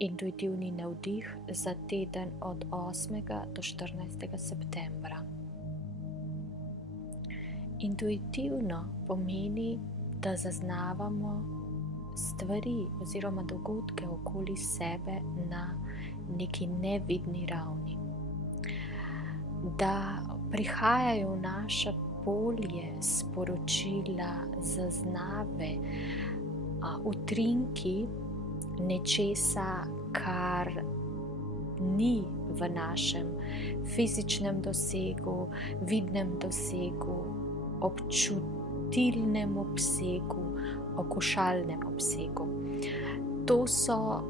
intuitivni navdih za teden od 8. do 14. septembra. Intuitivno pomeni, da zaznavamo stvari oziroma dogodke okoli sebe na neki nevidni ravni. Da prihajajo v naše polje sporočila, zaznave, utrinki nečesa, kar ni v našem fizičnem dosegu, vidnem dosegu, občutilnem obsegu, okušalnem obsegu. To so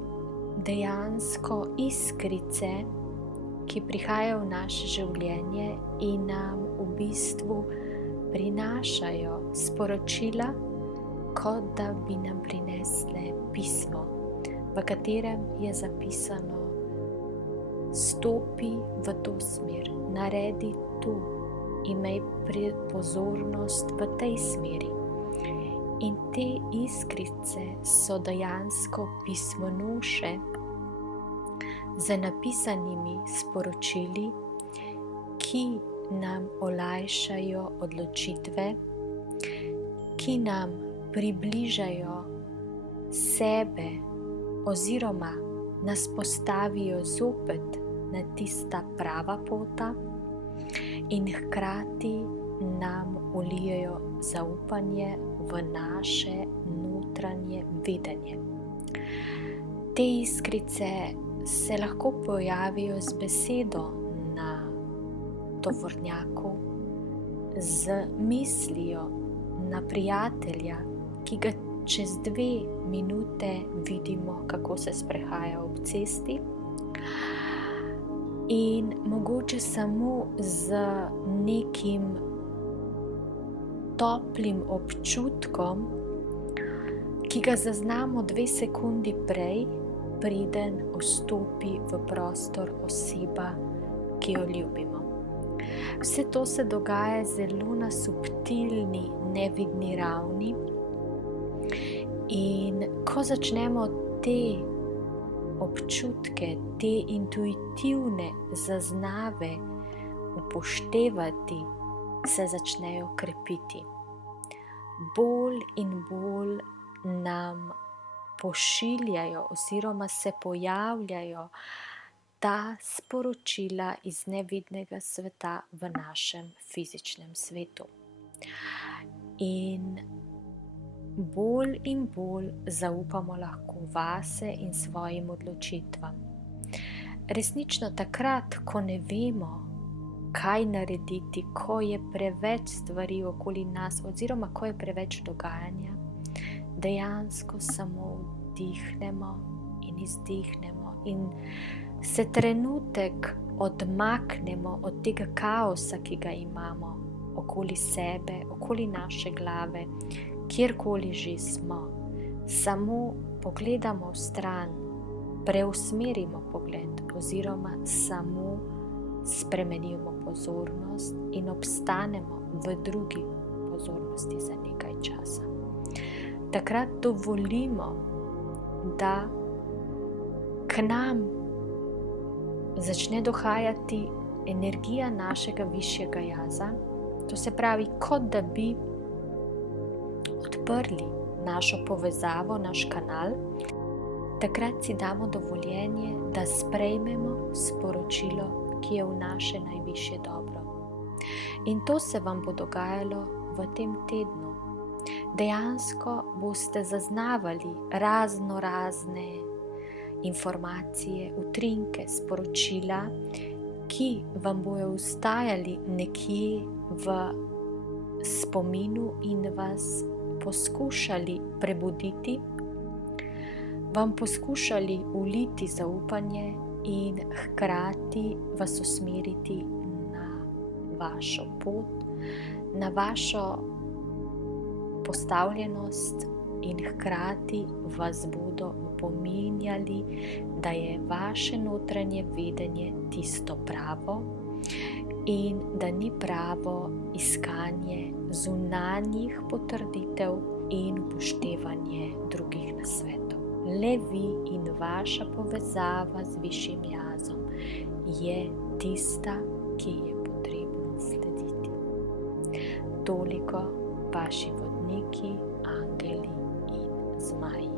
dejansko iskrice, ki prihajajo v naše življenje in nam v bistvu prinašajo sporočila, kot da bi nam prinesle pismo, v katerem je zapisano: stopi v to smer, naredi to, imej pozornost v tej smeri. In te iskrice so dejansko pismonoše z napisanimi sporočili, ki nam olajšajo odločitve, ki nam približajo sebe oziroma nas postavijo zopet na tista prava pota in hkrati nam vlijejo zaupanje v naše notranje vedenje. Te iskrice se lahko pojavijo z besedo na tovornjaku, z mislijo na prijatelja, ki ga čez 2 minute vidimo, kako se sprehaja ob cesti, in mogoče samo z nekim toplim občutkom, ki ga zaznamo 2 sekundi prej, preden vstopi v prostor oseba, ki jo ljubimo. Vse to se dogaja zelo na subtilni, nevidni ravni, in ko začnemo te občutke, te intuitivne zaznave upoštevati, se začnejo krepiti. Bolj in bolj nam pošiljajo oziroma se pojavljajo ta sporočila iz nevidnega sveta v našem fizičnem svetu. In bolj in bolj zaupamo lahko vase in svojim odločitvam. Resnično takrat, ko ne vemo, kaj narediti, ko je preveč stvari okoli nas oziroma ko je preveč dogajanja, dejansko samo vdihnemo in izdihnemo in se trenutek odmaknemo od tega kaosa, ki ga imamo okoli sebe, okoli naše glave, kjerkoli že smo. Samo pogledamo vstran, preusmerimo pogled oziroma samo spremenimo pozornost in obstanemo v drugi pozornosti za nekaj časa. Takrat dovolimo, da k nam začne dohajati energija našega višjega jaza, to se pravi, kot da bi odprli našo povezavo, naš kanal. Takrat si damo dovoljenje, da sprejmemo sporočilo, ki je v naše najvišje dobro. In to se vam bo dogajalo v tem tednu. Dejansko boste zaznavali razne informacije, utrinke, sporočila, ki vam bojo ostajali nekje v spominu in vas poskušali prebuditi, vam poskušali vliti zaupanje in hkrati vas usmeriti na vašo pot, na vašo postavljenost, in hkrati vas bodo opominjali, da je vaše notranje vedenje tisto pravo in da ni pravo iskanje zunanjih potrditev in upoštevanje drugih nasvetov. le vi in vaša povezava z višjim jazom je tista, ki je potrebno slediti. Toliko vaši vodniki, angeli in zmaji.